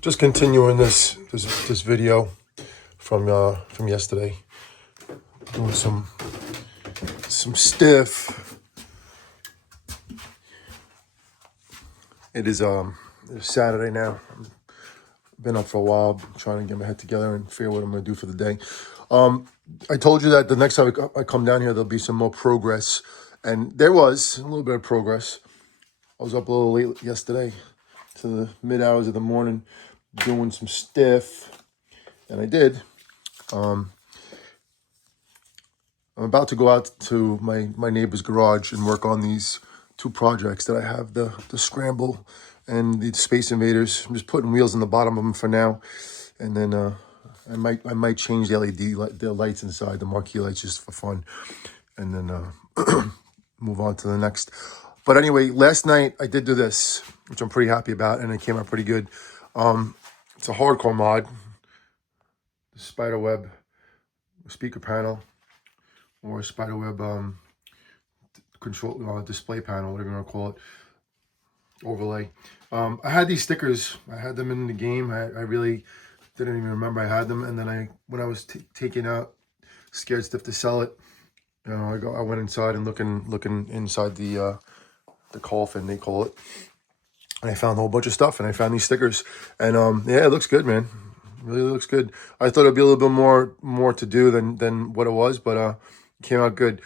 Just continuing this video from yesterday, doing some stiff. It's Saturday now. I've been up for a while, trying to get my head together and figure out what I'm going to do for the day. I told you that the next time I come down here, there'll be some more progress, and there was a little bit of progress. I was up a little late yesterday to the mid hours of the morning doing some stiff, and I did. I'm about to go out to my neighbor's garage and work on these two projects that I have, the scramble and the Space Invaders. I'm just putting wheels in the bottom of them for now, and then I might change the the lights inside, the marquee lights, just for fun, and then move on to the next. But anyway, last night I did do this, which I'm pretty happy about, and it came out pretty good. It's a hardcore mod, the spiderweb speaker panel, or a spiderweb control display panel, whatever you want to call it, overlay. I had these stickers. I had them in the game. I really didn't even remember I had them. And then when I was taking out Scared Stiff to sell it, I went inside and looking inside the coffin, they call it, and I found a whole bunch of stuff. And I found these stickers, and yeah, it looks good, man. It really looks good. I thought it'd be a little bit more to do than what it was, but it came out good.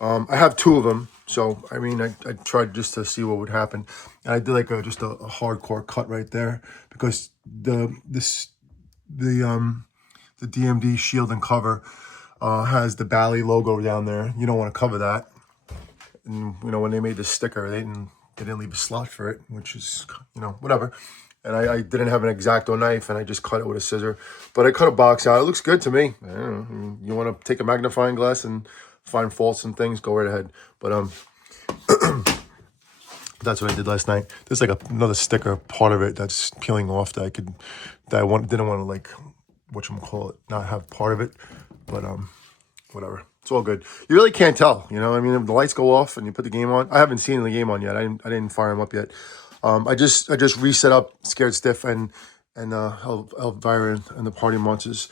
I have two of them, so I mean, I tried just to see what would happen. And I did like just a hardcore cut right there, because the DMD shield and cover has the Bally logo down there. You don't want to cover that. And when they made this sticker, they didn't leave a slot for it, which is whatever. And I didn't have an X-Acto knife, and I just cut it with a scissor. But I cut a box out. It looks good to me. I don't know. You want to take a magnifying glass and find faults and things, go right ahead. But that's what I did last night. There's like another sticker part of it that's peeling off that didn't want to, like, whatchamacallit, not have part of it. But whatever. It's all good. You really can't tell, I mean, if the lights go off and you put the game on. I haven't seen the game on yet. I didn't fire them up yet. I just reset up Scared Stiff and Elvira and the Party Monsters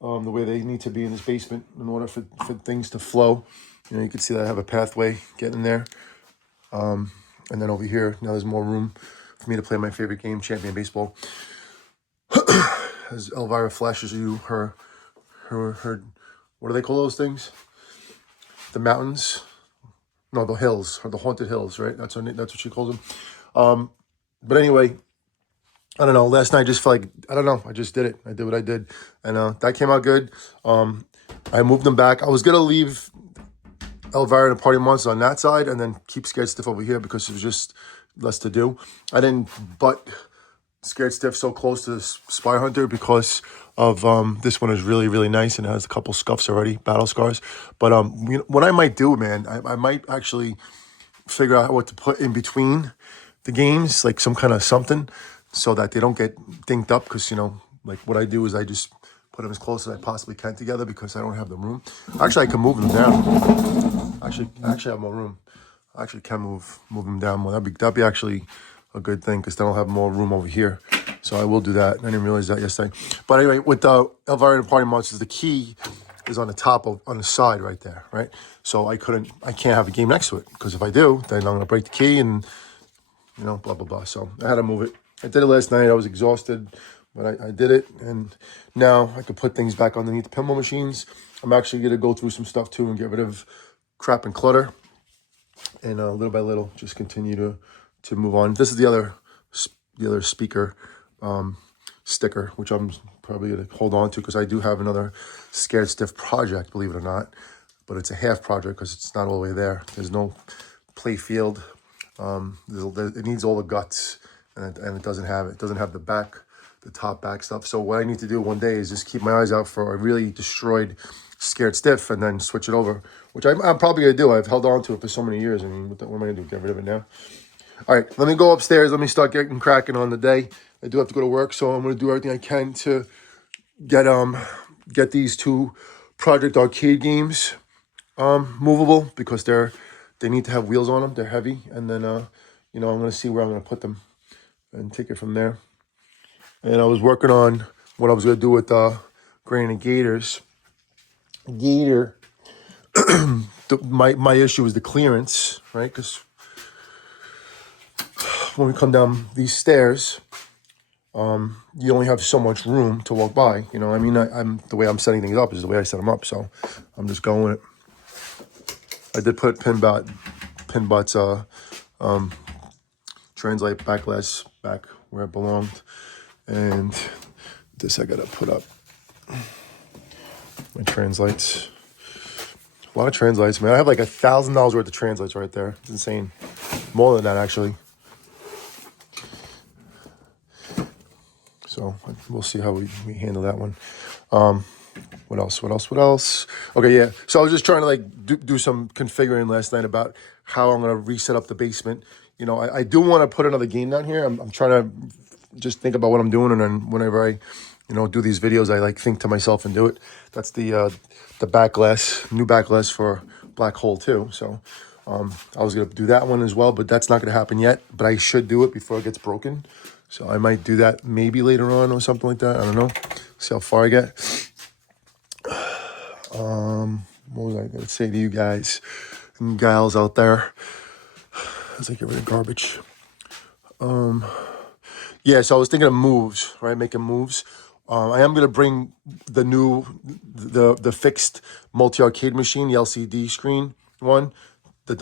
the way they need to be in this basement in order for things to flow. You can see that I have a pathway getting there. And then over here, now there's more room for me to play my favorite game, Champion Baseball. As Elvira flashes you her, what do they call those things? The mountains? No, the hills, or the haunted hills, right? That's what she calls them. But anyway, I don't know. Last night I just felt like, I don't know. I just did it. I did what I did. And that came out good. I moved them back. I was going to leave Elvira and the Party Monsters on that side and then keep Scared Stiff over here because it was just less to do. I didn't butt Scared Stiff so close to the Spy Hunter because of this one is really, really nice and it has a couple scuffs already, battle scars. But what I might do, man, I might actually figure out what to put in between the games, like some kind of something, so that they don't get dinked up. Because like what I do is I just put them as close as I possibly can together because I don't have the room. Actually, I can move them down. Actually, I have more room. I actually can move them down more. That'd be actually a good thing because then I'll have more room over here. So I will do that. I didn't realize that yesterday. But anyway, with the Elvira and the Party Monsters, the key is on the side right there, right? So I can't have a game next to it because if I do, then I'm gonna break the key and blah blah blah. So I had to move it. I did it last night. I was exhausted, but I did it, and now I can put things back underneath the pinball machines. I'm actually gonna go through some stuff too and get rid of crap and clutter, and little by little just continue to move on. This is the other speaker sticker, which I'm probably going to hold on to because I do have another Scared Stiff project, believe it or not, but it's a half project because it's not all the way there. There's no play field. It needs all the guts, and it doesn't have it. It doesn't have the top back stuff. So what I need to do one day is just keep my eyes out for a really destroyed Scared Stiff and then switch it over, which I'm probably going to do. I've held on to it for so many years. I mean, what am I going to do? Get rid of it now? All right, let me go upstairs. Let me start getting cracking on the day. I do have to go to work, so I'm going to do everything I can to get these two Project Arcade games movable because they need to have wheels on them. They're heavy, and then I'm going to see where I'm going to put them and take it from there. and I was working on what I was gonna do with granite gators. Gator, my issue is the clearance, right? Because when we come down these stairs, you only have so much room to walk by. You know, I mean, I'm the way I'm setting things up is the way I set them up. So I'm just going with it. I did put Pinbot's translate backlash back where it belonged, and this I gotta put up my translates. A lot of translates, man. I have like $1,000 worth of translates right there. It's insane. More than that, actually. So we'll see how we handle that one. What else? Okay, yeah. So I was just trying to like do some configuring last night about how I'm gonna reset up the basement. You know, I do want to put another game down here. I'm trying to just think about what I'm doing, and then whenever I, do these videos, I like think to myself and do it. That's the backlash, new backlash for Black Hole 2. So I was gonna do that one as well, but that's not gonna happen yet. But I should do it before it gets broken. So I might do that maybe later on or something like that. I don't know. See how far I get. What was I gonna say to you guys and gals out there? As I get rid of garbage. Yeah, so I was thinking of moves, right? Making moves. I am gonna bring the fixed multi-arcade machine, the LCD screen one, the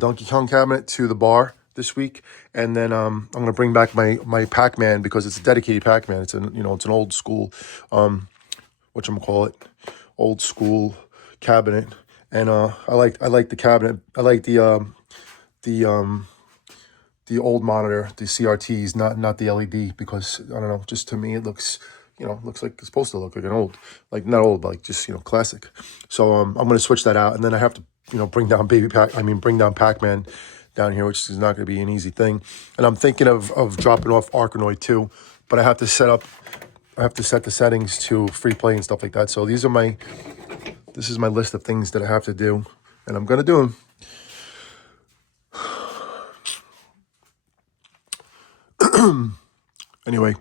Donkey Kong cabinet to the bar this week, and then I'm gonna bring back my Pac-Man because it's a dedicated Pac-Man. It's it's an old school, whatchamacallit, old school cabinet, and I like the cabinet. I like the old monitor, the CRTs, not the LED, because I don't know, just to me it looks, looks like it's supposed to look like an old, like not old, but like just classic. So I'm gonna switch that out, and then I have to bring down bring down Pac-Man down here, which is not gonna be an easy thing. And I'm thinking of dropping off Arkanoid too, but I have to set the settings to free play and stuff like that. So this is my list of things that I have to do, and I'm gonna do them. Anyway,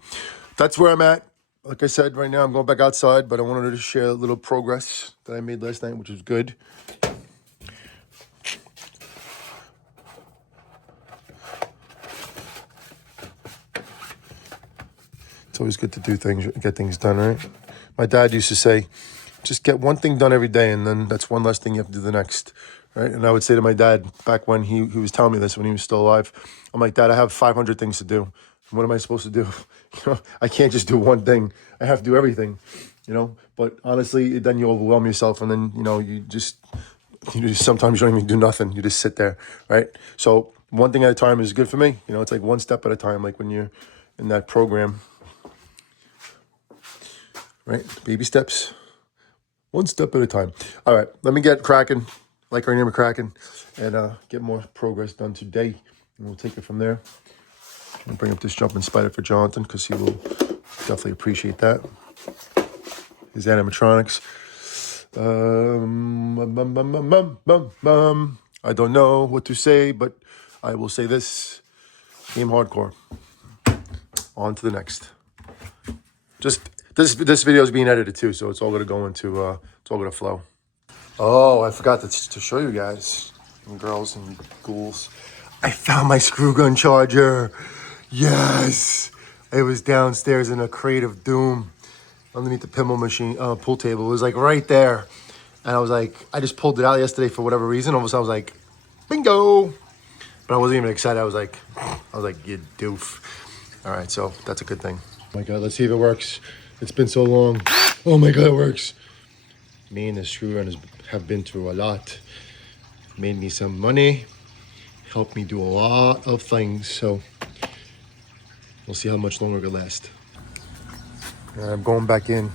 that's where I'm at. Like I said, right now I'm going back outside, but I wanted to share a little progress that I made last night, which was good. It's always good to get things done, right? My dad used to say, just get one thing done every day, and then that's one less thing you have to do the next, right? And I would say to my dad back when he was telling me this when he was still alive, I'm like, Dad, I have 500 things to do. What am I supposed to do? I can't just do one thing. I have to do everything, But honestly, then you overwhelm yourself, and then you just sometimes you don't even do nothing. You just sit there, right? So one thing at a time is good for me. It's like one step at a time. Like when you're in that program, right? Baby steps, one step at a time. All right, let me get cracking, like our name of cracking, and get more progress done today, and we'll take it from there. I'll bring up this jumping spider for Jonathan because he will definitely appreciate that. His animatronics. I don't know what to say, but I will say this. Game hardcore. On to the next. Just this video is being edited too, so it's all gonna go into it's all gonna flow. Oh, I forgot to show you guys, and girls and ghouls. I found my screw gun charger. Yes, it was downstairs in a crate of doom, underneath the pinball machine, pool table. It was like right there, and I was like, I just pulled it out yesterday for whatever reason. All of a sudden, I was like, bingo! But I wasn't even excited. I was like, you doof. All right, so that's a good thing. Oh my God, let's see if it works. It's been so long. Oh my God, it works. Me and the screw runners have been through a lot. Made me some money. Helped me do a lot of things. So we'll see how much longer it will last. I'm going back in.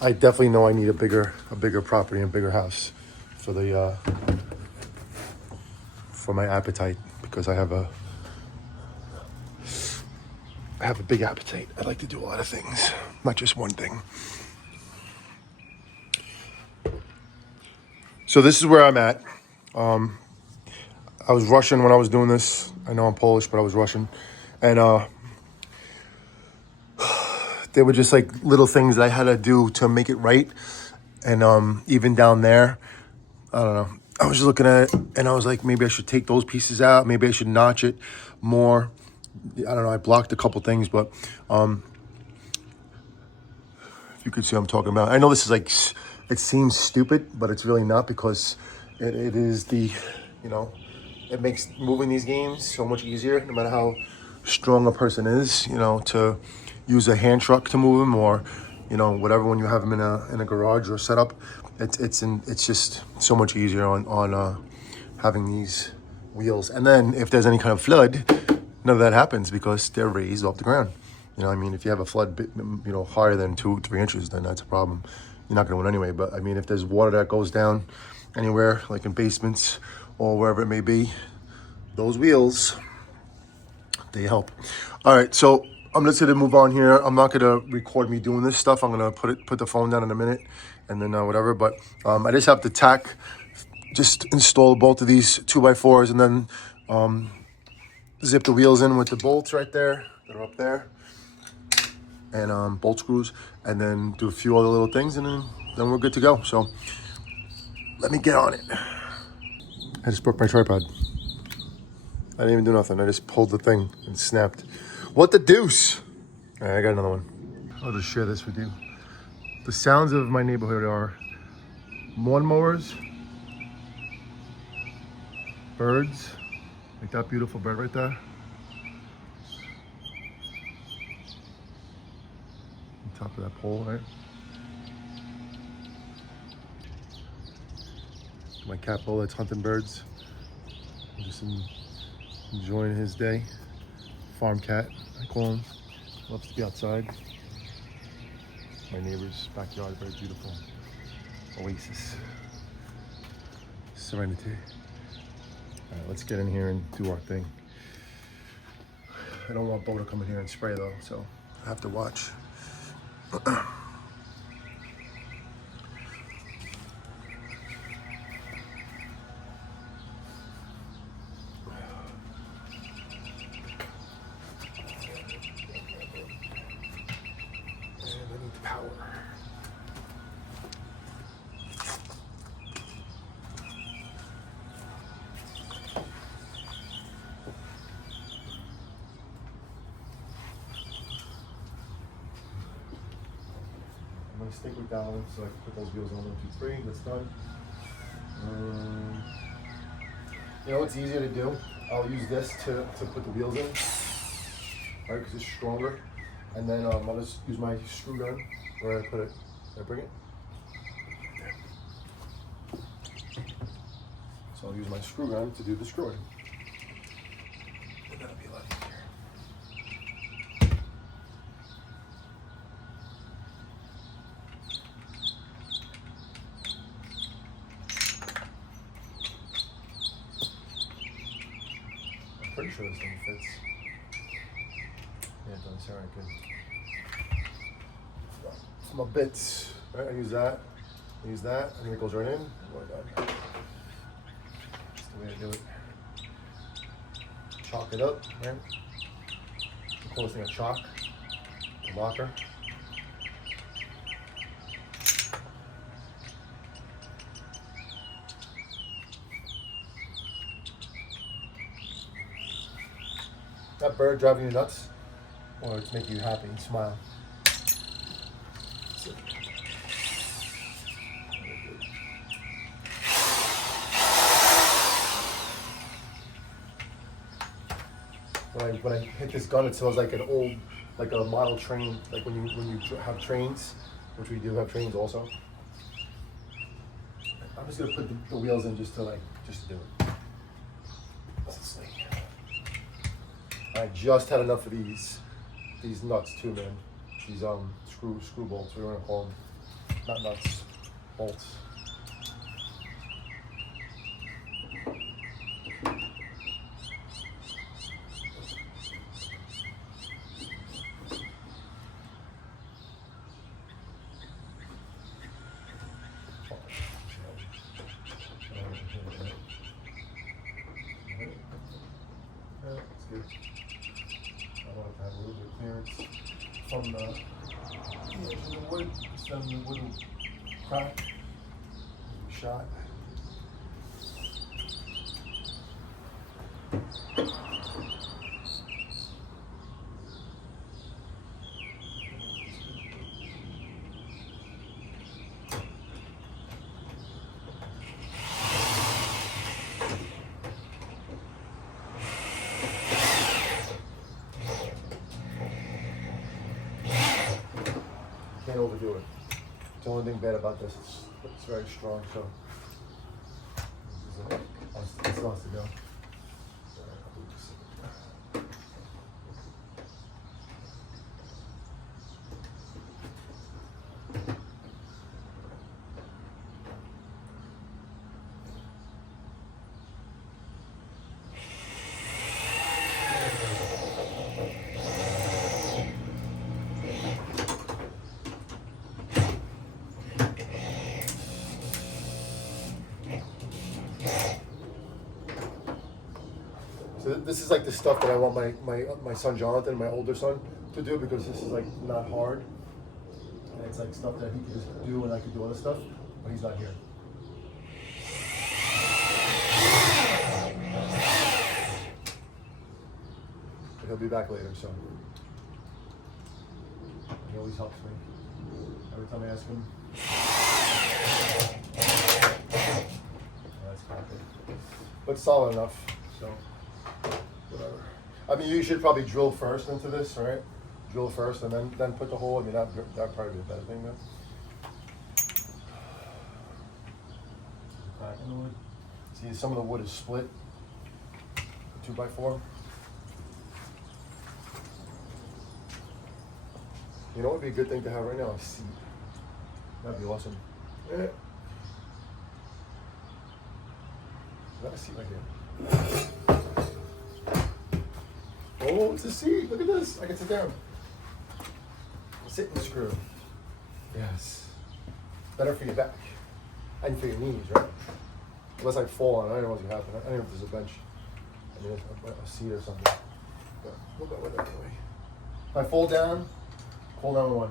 I definitely know I need a bigger property and a bigger house for for my appetite, because I have a big appetite. I like to do a lot of things, not just one thing. So this is where I'm at. I was Russian when I was doing this. I know I'm Polish, but I was Russian. And they were just like little things that I had to do to make it right. And even down there, I don't know. I was just looking at it and I was like, maybe I should take those pieces out. Maybe I should notch it more. I don't know. I blocked a couple things, but if you could see what I'm talking about. I know this is like, it seems stupid, but it's really not, because it is the, you know, it makes moving these games so much easier, no matter how strong a person is, you know, to use a hand truck to move them, or, you know, whatever, when you have them in a garage or setup. It's just so much easier on having these wheels. And then if there's any kind of flood, none of that happens because they're raised off the ground. You know, I mean, if you have a flood, you know, higher than 2-3 inches, then that's a problem. You're not going to win anyway. But I mean, if there's water that goes down anywhere, like in basements or wherever it may be, those wheels, they help. All right, so I'm just gonna move on here. I'm not gonna record me doing this stuff. I'm gonna put the phone down in a minute, and then whatever. But I just have to just install both of these 2x4s, and then zip the wheels in with the bolts right there that are up there, and bolt screws, and then do a few other little things, and then we're good to go. So let me get on it. I just broke my tripod. I didn't even do nothing. I just pulled the thing and snapped. What the deuce? All right, I got another one. I'll just share this with you. The sounds of my neighborhood are lawnmowers, birds, like that beautiful bird right there. On top of that pole, right? My cat Bo that's hunting birds. Just enjoying his day. Farm cat, I call him. Loves to be outside. My neighbor's backyard, very beautiful. Oasis. Serenity. All right, let's get in here and do our thing. I don't want Bo to come in here and spray though, so I have to watch. Power. I'm going to stick with that one so I can put those wheels on 1, 2, 3. That's done. You know what's easier to do? I'll use this to put the wheels in, right? Because it's stronger. And then I'll just use my screw gun where I put it. Did I bring it? So I'll use my screw gun to do the screwing. And that'll be a lot easier. I'm pretty sure this thing fits. Yeah, it does. All right, good. For my bits, right? I use that. I use that. I think it goes right in. Oh my God. That's the way I do it. Chalk it up, right? The closest thing, a chalk, a locker. That bird driving you nuts, or it's making you happy and smile? When I hit this gun, it smells like an old, like a model train, like when you have trains, which we do have trains also. I'm just gonna put the wheels in just to do it. I just had enough of these nuts too, man. These screw bolts, we're gonna call them, not nuts, bolts. good. I want it to have a little bit of clearance from the edge of the wood, so then the wood will crack. Shot. Can't overdo it. The only thing bad about this is it's very strong, so it still has to go. So this is like the stuff that I want my son Jonathan, my older son, to do, because this is like not hard. And it's like stuff that he could just do and I could do other stuff, but he's not here. But he'll be back later, so. He always helps me. Every time I ask him. That's crappy. But solid enough, so. Whatever. I mean, you should probably drill first into this, right? Drill first and then put the hole. I mean, that'd probably be a better thing, though. Crack in the wood. See, some of the wood is split. 2x4. You know what would be a good thing to have right now? A seat. That'd be awesome. Is that a seat right here? Oh, it's a seat. Look at this. I can sit down. Sit and screw. Yes. Better for your back. And for your knees, right? Unless I fall on it. I don't know what's going to happen. I don't know if there's a bench. I mean, a seat or something. But we'll go with it anyway. If I fall down, hold down one.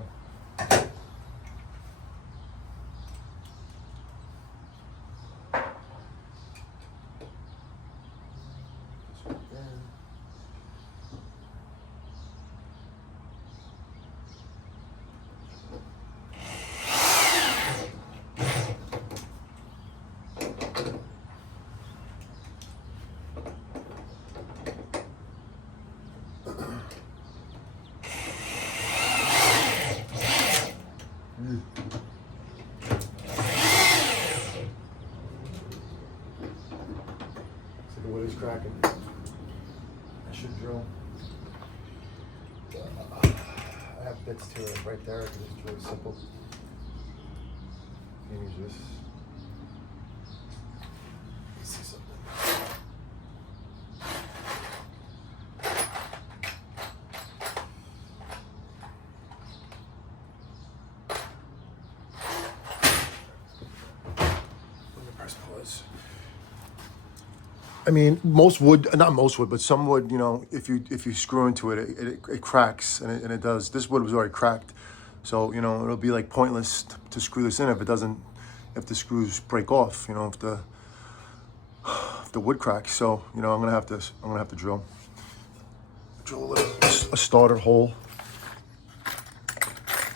So the wood is cracking. I should drill. I have bits to it right there. I can just drill it simple. You can use this. Let's see something. I mean, most wood, not most wood, but some wood, you know, if you screw into it, it cracks, and it does. This wood was already cracked, so, you know, it'll be like pointless to screw this in if if the screws break off, you know, if the wood cracks. So, you know, I'm gonna have to drill a starter hole.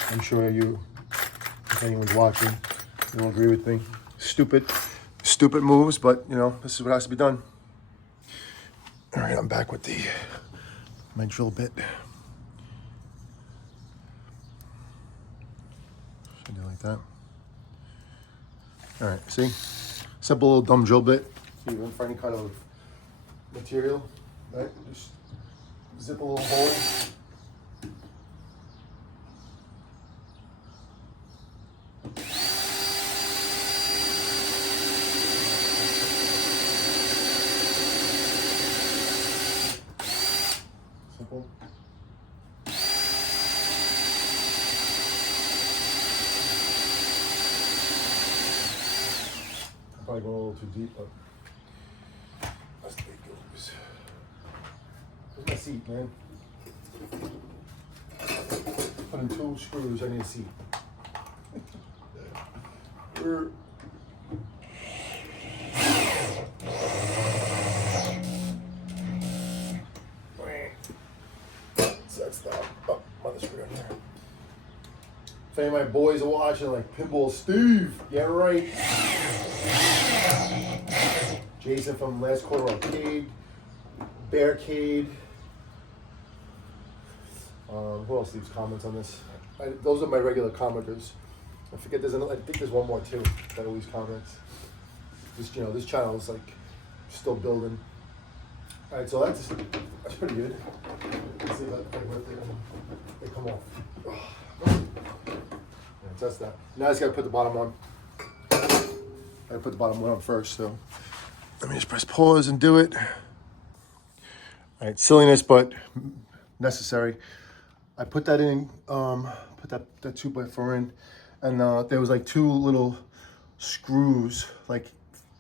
I'm sure if anyone's watching, you'll agree with me. Stupid moves, but, you know, this is what has to be done. All right, I'm back with my drill bit. Should do like that. All right, see? Simple little dumb drill bit. Even for any kind of material, right? Just zip a little hole. Simple. I'm probably going a little too deep, but that's the way it goes. seat, man. Put in 2 screws, I need a seat. That's the mother screw in there. If any of my boys are watching, like Pinball Steve, yeah right. Jason from Last Quarter Arcade, Bearcade. Who else leaves comments on this? Those are my regular commenters. I forget I think there's one more too that always comments. Just, you know, this channel is like still building. All right, so that's pretty good. Let's see if they come off. Yeah, that's that. Now I just gotta put the bottom on. I put the bottom one on first, so let me just press pause and do it. All right, silliness, but necessary. I put that in, put that 2x4 in, and there was like 2 little screws like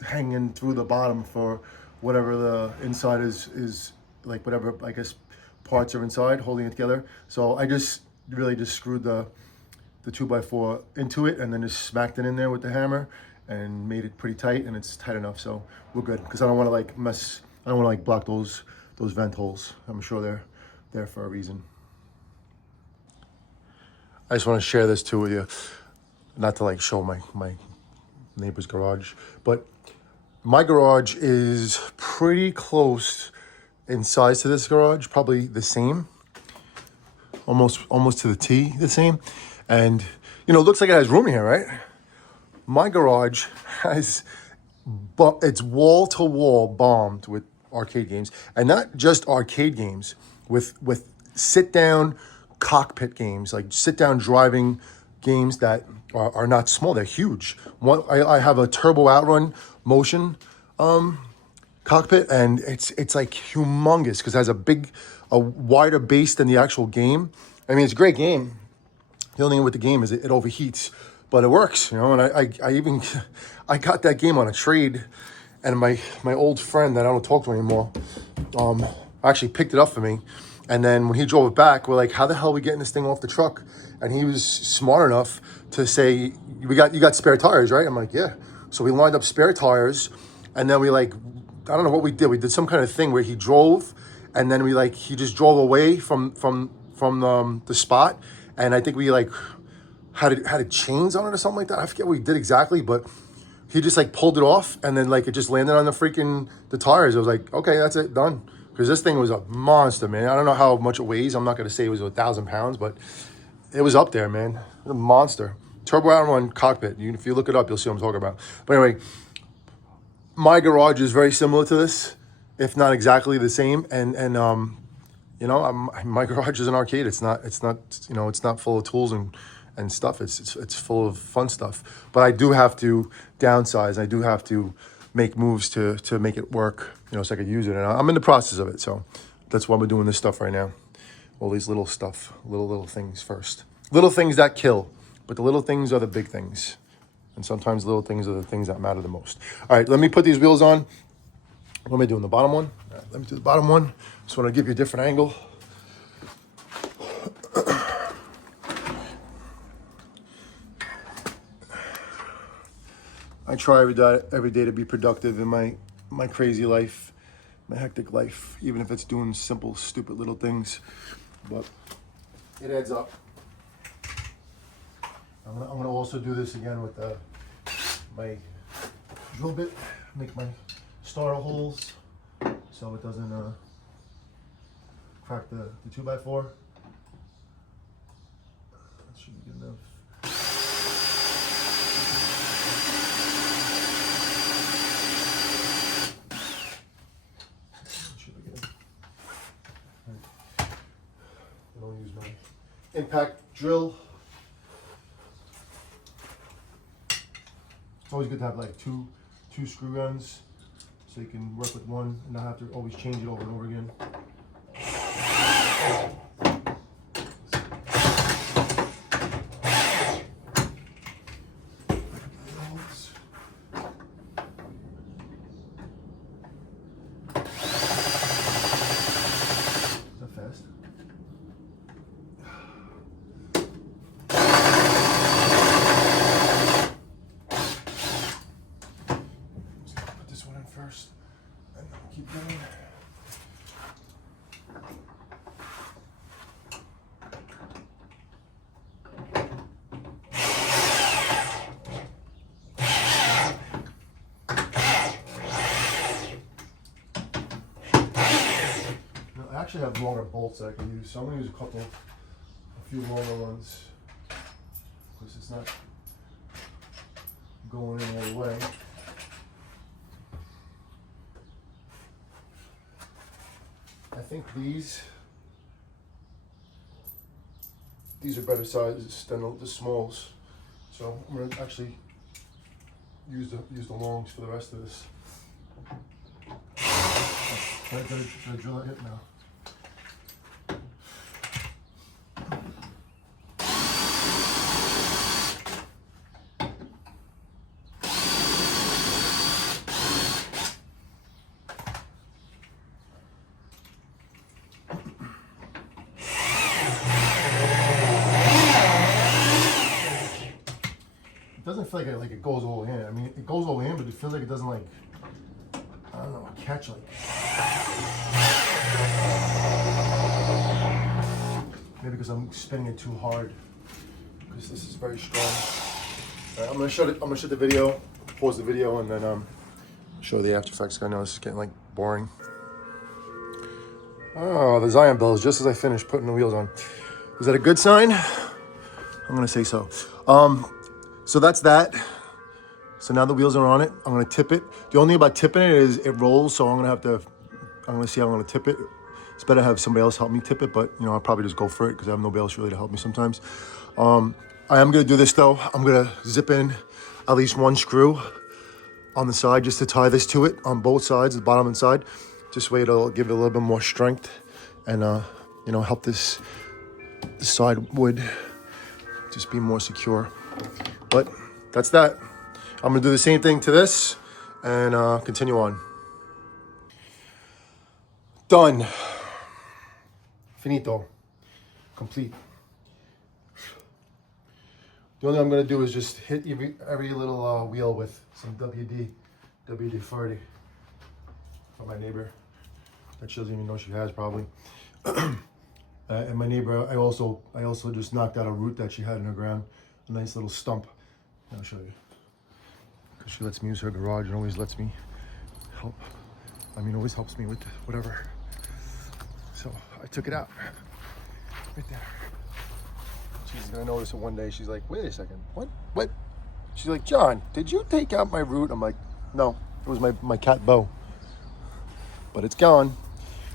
hanging through the bottom for whatever the inside is like, whatever I guess parts are inside holding it together. So I just really just screwed the 2x4 into it and then just smacked it in there with the hammer and made it pretty tight, and it's tight enough, so we're good. Because I don't want to like I don't want to like block those vent holes. I'm sure they're there for a reason. I just want to share this too with you, not to like show my neighbor's garage, but my garage is pretty close in size to this garage, probably the same, almost to the T, the same. And you know, it looks like it has room here, right? My garage has, it's wall to wall bombed with arcade games, and not just arcade games, with sit down cockpit games, like sit down driving games that are not small, they're huge. I have a Turbo Outrun motion cockpit, and it's like humongous because it has a wider base than the actual game. I mean, it's a great game. The only thing with the game is it overheats, but it works, you know. And I even I got that game on a trade, and my old friend that I don't talk to anymore actually picked it up for me. And then when he drove it back, we're like, how the hell are we getting this thing off the truck? And he was smart enough to say, you got spare tires, right? I'm like, yeah. So we lined up spare tires, and then we like, I don't know what we did. We did some kind of thing where he drove, and then he just drove away from the spot. And I think we like had chains on it or something like that. I forget what we did exactly, but he just like pulled it off, and then like it just landed on the tires. I was like, okay, that's it, done. Because this thing was a monster, man. I don't know how much it weighs. I'm not going to say it was 1,000 pounds, but it was up there, man. A monster. Turbo Outrun cockpit. If you look it up, you'll see what I'm talking about. But anyway, my garage is very similar to this, if not exactly the same. And you know, my garage is an arcade. It's not you know, it's not full of tools and stuff. It's full of fun stuff. But I do have to downsize. I do have to make moves to make it work, you know, so I could use it. And I'm in the process of it, so that's why we're doing this stuff right now. All these little stuff, little things first. Little things that kill, but the little things are the big things. And sometimes little things are the things that matter the most. All right, let me put these wheels on. What am I doing, the bottom one? All right, let me do the bottom one. Just want to give you a different angle. I try every day to be productive in my crazy life, my hectic life, even if it's doing simple, stupid little things, but it adds up. I'm gonna also do this again with my drill bit, make my starter holes so it doesn't crack the 2x4. That should be good enough. Impact drill. It's always good to have like two screw guns so you can work with one and not have to always change it over and over again. actually have longer bolts that I can use, so I'm gonna use a few longer ones, because it's not going in all the way. I think these are better sizes than the smalls, so I'm gonna actually use the longs for the rest of this. Should I drill it now? It doesn't feel like it goes all in. I mean, it goes all in, but it feels like it doesn't, like, I don't know, catch like. Maybe because I'm spinning it too hard, because this is very strong. All right, I'm gonna shut the video, pause the video, and then show the after effects. I know this is getting like boring. Oh, the Zion bell is just as I finished putting the wheels on. Is that a good sign? I'm gonna say so. So that's that. So now the wheels are on it. I'm gonna tip it. The only thing about tipping it is it rolls, so I'm gonna see how I'm gonna tip it. It's better to have somebody else help me tip it, but you know, I'll probably just go for it because I have nobody else really to help me sometimes. I am gonna do this though. I'm gonna zip in at least one screw on the side just to tie this to it on both sides, the bottom and side. This way it'll give it a little bit more strength and you know, help this side wood just be more secure. But that's that. I'm gonna do the same thing to this and continue on. Done. Finito. Complete. The only thing I'm gonna do is just hit every little wheel with some WD-40 from my neighbor that she doesn't even know she has probably. And my neighbor, I also just knocked out a root that she had in her ground, a nice little stump. I'll show you. Because she lets me use her garage and always lets me help. I mean, always helps me with whatever. So I took it out right there. She's gonna notice it one day. She's like, wait a second, what? She's like, John, did you take out my root? I'm like, no, it was my cat Bo. But it's gone.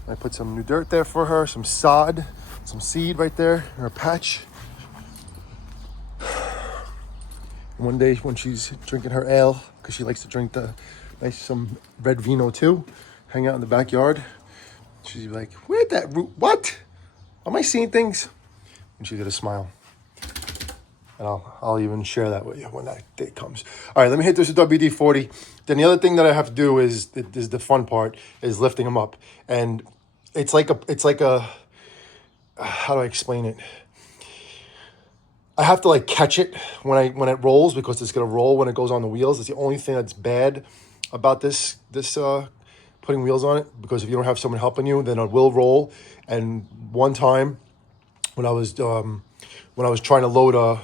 I put some new dirt there for her, some sod, some seed right there in her patch. One day when she's drinking her ale, because she likes to drink some red vino too, hang out in the backyard, she's like, where'd that root, what? Am I seeing things? And she's gonna smile. And I'll even share that with you when that day comes. All right, let me hit this with WD-40. Then the other thing that I have to do is the fun part, is lifting them up. And it's like a, how do I explain it? I have to like catch it when it rolls, because it's gonna roll when it goes on the wheels. It's the only thing that's bad about this putting wheels on it, because if you don't have someone helping you, then it will roll. And one time when I was trying to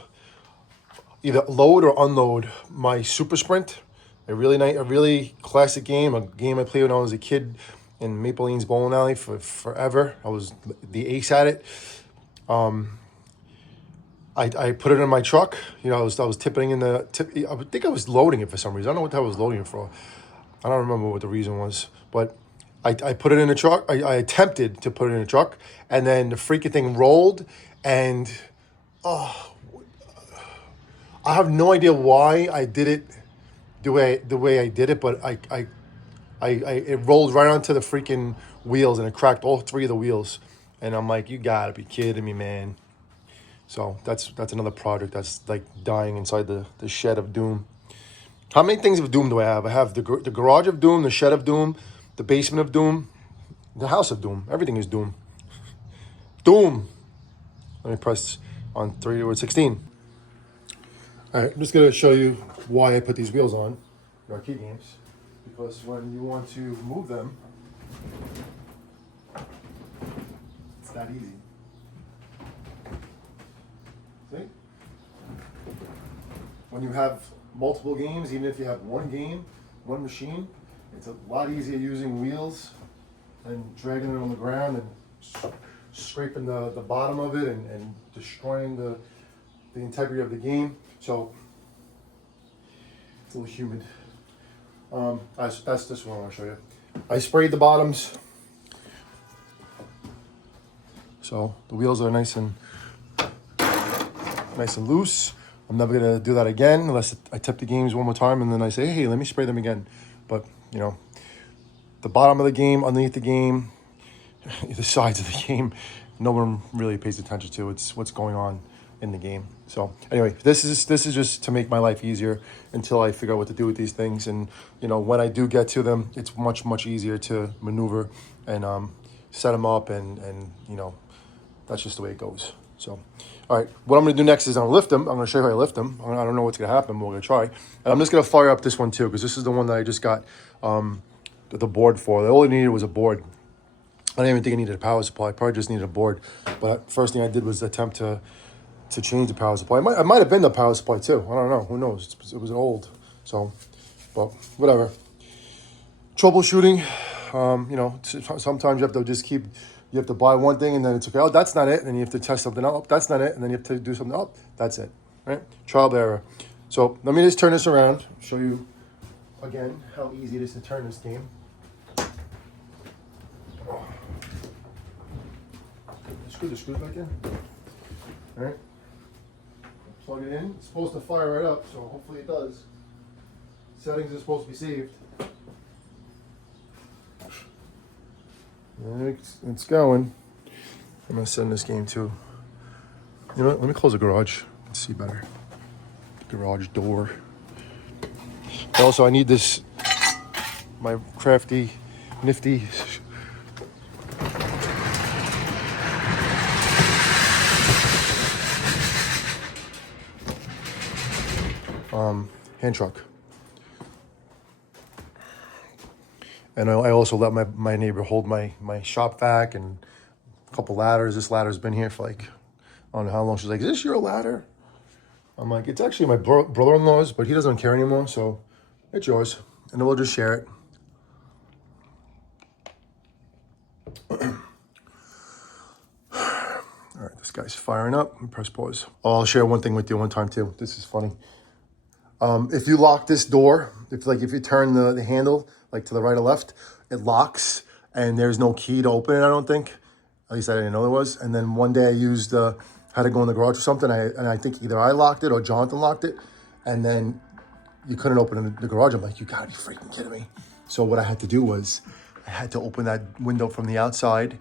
either load or unload my Super Sprint, a really classic game, a game I played when I was a kid in Maple Lane's bowling alley for forever. I was the ace at it. I put it in my truck. You know, I was tipping in I think I was loading it for some reason. I don't know what the hell I was loading it for. I don't remember what the reason was, but I put it in the truck. I attempted to put it in the truck, and then the freaking thing rolled, and I have no idea why I did it the way I did it, but it rolled right onto the freaking wheels, and it cracked all three of the wheels. And I'm like, you gotta be kidding me, man. So that's another project that's like dying inside the shed of doom. How many things of doom do I have? I have the garage of doom, the shed of doom, the basement of doom, the house of doom. Everything is doom. Doom. Let me press on 3 or 16. All right, I'm just gonna show you why I put these wheels on our key games, because when you want to move them, it's that easy. See? When you have multiple games, even if you have one game, one machine, it's a lot easier using wheels and dragging it on the ground and scraping the bottom of it and destroying the integrity of the game. So it's a little humid. That's this one I want to show you. I sprayed the bottoms, so the wheels are nice and loose. I'm never gonna do that again unless I tip the games one more time and then I say, hey, let me spray them again. But you know, the bottom of the game, underneath the game, the sides of the game, no one really pays attention to. It's what's going on in the game. So anyway, this is just to make my life easier until I figure out what to do with these things. And you know, when I do get to them, it's much easier to maneuver and set them up, and you know, that's just the way it goes. So, all right, what I'm going to do next is I'm going to lift them. I'm going to show you how I lift them. I don't know what's going to happen, but we're going to try. And I'm just going to fire up this one too, because this is the one that I just got the board for. All I needed was a board. I didn't even think I needed a power supply. I probably just needed a board. But first thing I did was attempt to change the power supply. It might have been the power supply too. I don't know. Who knows? It was old. So, but whatever. Troubleshooting. You know, sometimes you have to just keep... You have to buy one thing and then it's okay. Oh, that's not it. And then you have to test something out. Oh, that's not it. And then you have to do something. Oh, that's it. Right? Trial by error. So let me just turn this around. Show you again how easy it is to turn this game. Screw the screws back in. All right. Plug it in. It's supposed to fire right up, so hopefully it does. Settings are supposed to be saved. It's going. I'm going to send this game to... You know what? Let me close the garage. Let's see better. Garage door. Also, I need this... My crafty, nifty... hand truck. And I also let my neighbor hold my shop vac and a couple ladders. This ladder's been here for like, I don't know how long. She's like, is this your ladder? I'm like, it's actually my brother-in-law's, but he doesn't care anymore, so it's yours. And then we'll just share it. All right, this guy's firing up. Press pause. Oh, I'll share one thing with you one time too. This is funny. If you lock this door, if you turn the handle like to the right or left, it locks and there's no key to open it, I don't think. At least I didn't know there was. And then one day I had to go in the garage or something, and I think either I locked it or Jonathan locked it, and then you couldn't open the garage. I'm like, you gotta be freaking kidding me. So what I had to do was I had to open that window from the outside,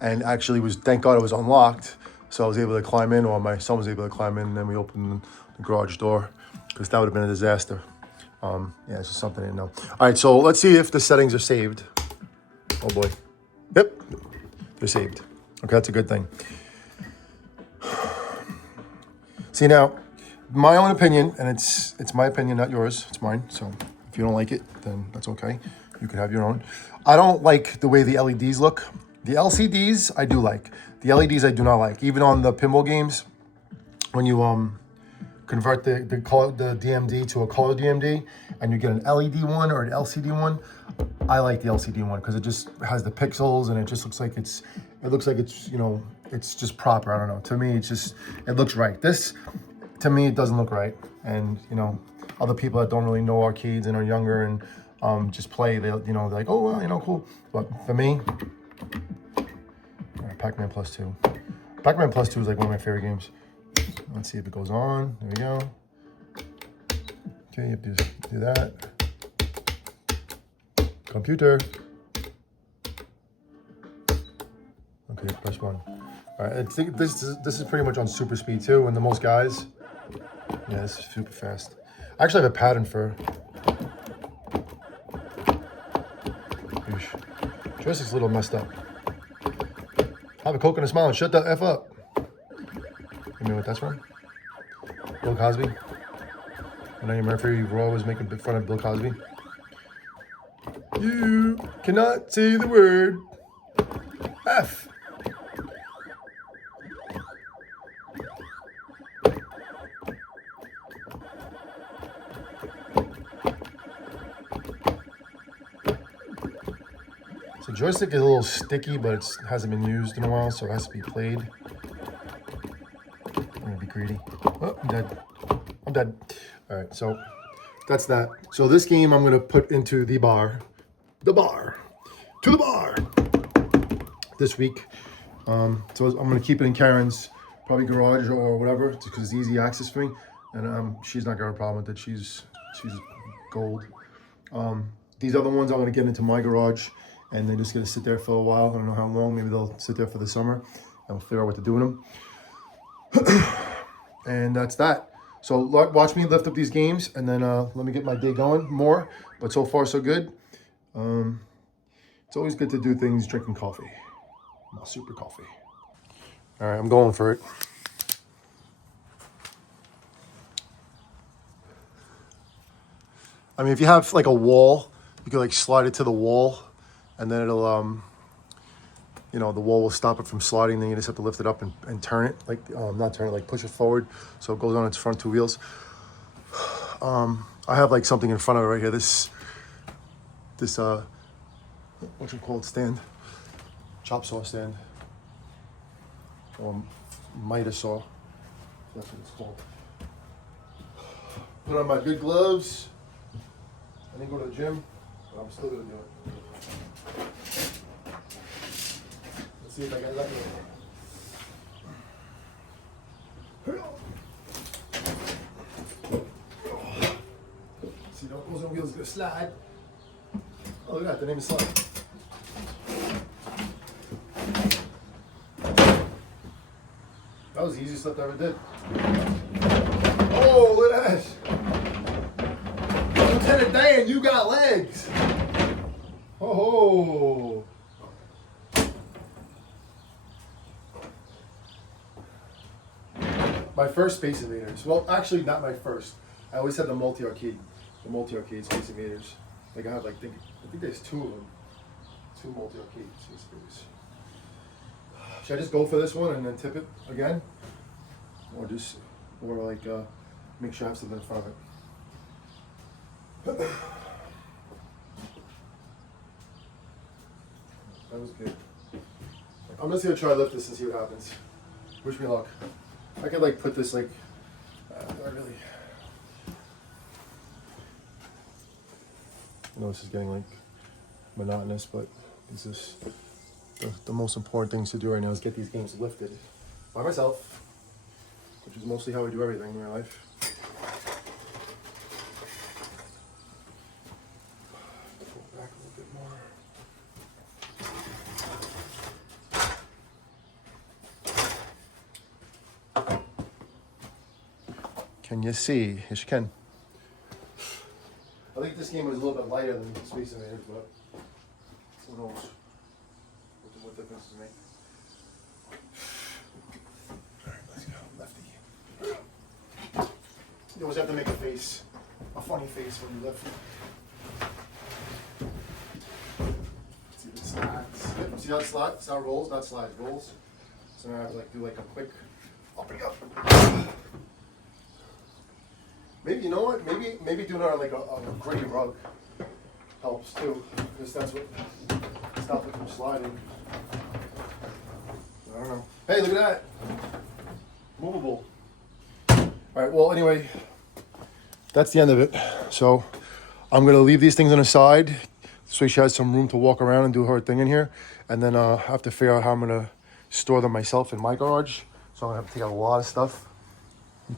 and actually thank God it was unlocked. So I was able to climb in, or my son was able to climb in, and then we opened the garage door, because that would have been a disaster. Yeah, it's just something I didn't know. All right, so let's see if the settings are saved. Oh boy. Yep, they're saved. Okay, that's a good thing. See now, my own opinion, and it's my opinion, not yours, it's mine. So if you don't like it, then that's okay. You can have your own. I don't like the way the LEDs look. The LCDs, I do like. The LEDs, I do not like. Even on the pinball games, when you convert the DMD to a color DMD, and you get an LED one or an LCD one, I like the LCD one because it just has the pixels and it just looks like it's you know, it's just proper. I don't know. To me, it looks right. This, to me, it doesn't look right. And you know, other people that don't really know arcades and are younger and just play, they're like, oh well, you know, cool. But for me, all right, Pac-Man Plus 2. Pac-Man Plus 2 is like one of my favorite games. Let's see if it goes on. There we go. Okay, you have to do that. Computer. Okay, press 1. All right, I think this is pretty much on super speed too, and the most guys. Yeah, this is super fast. I actually have a pattern for. Joystick's a little messed up. Have a Coke and a smile and shut the F up. You know what that's from? Bill Cosby. When Eddie Murphy Raw was making fun of Bill Cosby. You cannot say the word F. So joystick is a little sticky, but it hasn't been used in a while, so it has to be played. I'm gonna be greedy. Oh, I'm dead. I'm dead. All right, so that's that. So this game I'm gonna put into the bar. To the bar this week. So I'm gonna keep it in Karen's probably garage or whatever, because it's easy access for me, and she's not gonna have a problem with it. She's gold. These other ones I'm gonna get into my garage, and they're just gonna sit there for a while. I don't know how long. Maybe they'll sit there for the summer, and we'll figure out what to do with them. And that's that. So watch me lift up these games, and then let me get my day going more. But so far so good. It's always good to do things drinking coffee. My super coffee. All right, I'm going for it. I mean, if you have like a wall, you can like slide it to the wall, and then it'll, you know, the wall will stop it from sliding. Then you just have to lift it up and turn it, like not turn it, like push it forward, so it goes on its front two wheels. I have like something in front of it right here. This what you call it, stand, chop saw stand, or miter saw. That's what it's called. Put on my good gloves. I didn't go to the gym, but I'm still gonna do it. Let's see if I got lucky. See, those wheels gonna slide. Oh, look at that, the name is slide. That was the easiest lift I ever did. Oh, look at that. Lieutenant Dan, you got legs. Oh. My first Space Invaders. Well, actually, not my first. I always had the multi-arcade Space Invaders. Like I have, like, I think there's two of them. Two multi-arcade Space Invaders. Should I just go for this one and then tip it again, or like make sure I have something in front of it? That was good. I'm just gonna try to lift this and see what happens. Wish me luck. I could like put this like, I really. I know this is getting like monotonous, but this is the most important things to do right now is get these games lifted by myself, which is mostly how I do everything in my life. Pull back a little bit more. Can you see? Yes, you can. I think this game was a little bit lighter than Space Invaders, but who knows what difference does it make? All right, let's go, lefty. You always have to make a funny face when you lift. See if it slides. Yep, see how it slides? It's how it rolls, not slides, rolls. So now I have to like do like a quick up and up. Maybe, you know what? Maybe doing it on like a gritty rug helps too, because that's what stops it from sliding. I don't know. Hey, look at that. Movable. All right, well, anyway, that's the end of it. So I'm going to leave these things on the side so she has some room to walk around and do her thing in here. And then I have to figure out how I'm going to store them myself in my garage. So I'm going to have to take out a lot of stuff and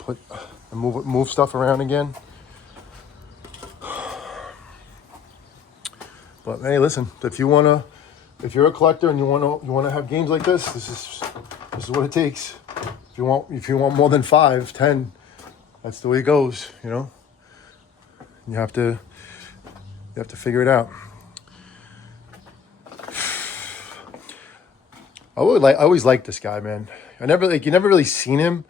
move stuff around again. But hey, listen, if you're a collector and you wanna have games like this, this is what it takes. If you want more than 5, 10, that's the way it goes, you know. You have to figure it out. I always liked this guy, man. You never really seen him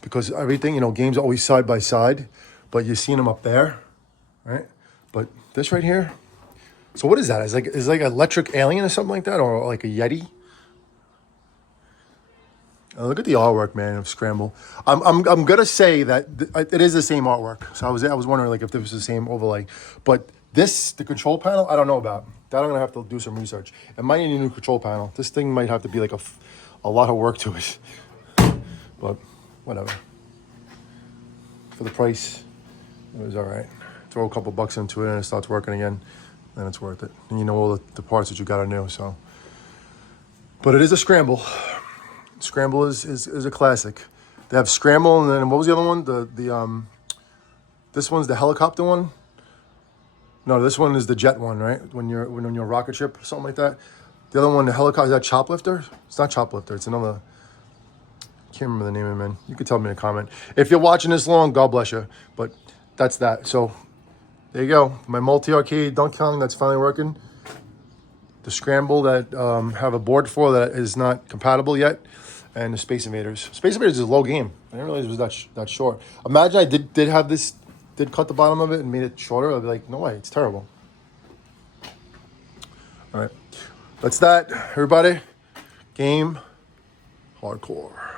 because everything, you know, games are always side by side, but you seen him up there, right? But this right here. So what is that? Is like electric alien or something like that, or like a Yeti? Look at the artwork, man, of Scramble. I'm gonna say that it is the same artwork. So I was wondering like if this was the same overlay, but The control panel, I don't know about. That I'm going to have to do some research. It might need a new control panel. This thing might have to be like a lot of work to it. But whatever. For the price, it was all right. Throw a couple bucks into it and it starts working again, then it's worth it. And you know all the parts that you got to know, so. But it is a scramble. Scramble is a classic. They have scramble, and then what was the other one? This one's the helicopter one. No, this one is the jet one, right? When you're a rocket ship or something like that. The other one, the helicopter, is that choplifter? It's not choplifter. It's another. Can't remember the name of it, man. You could tell me in a comment. If you're watching this long, God bless you. But that's that. So there you go. My multi-arcade Donkey Kong that's finally working. The scramble that have a board for that is not compatible yet, and the Space Invaders. Space Invaders is a low game. I didn't realize it was that short. Imagine I did cut the bottom of it and made it shorter. I'd be like, no way, it's terrible. All right, that's that, everybody. Game hardcore.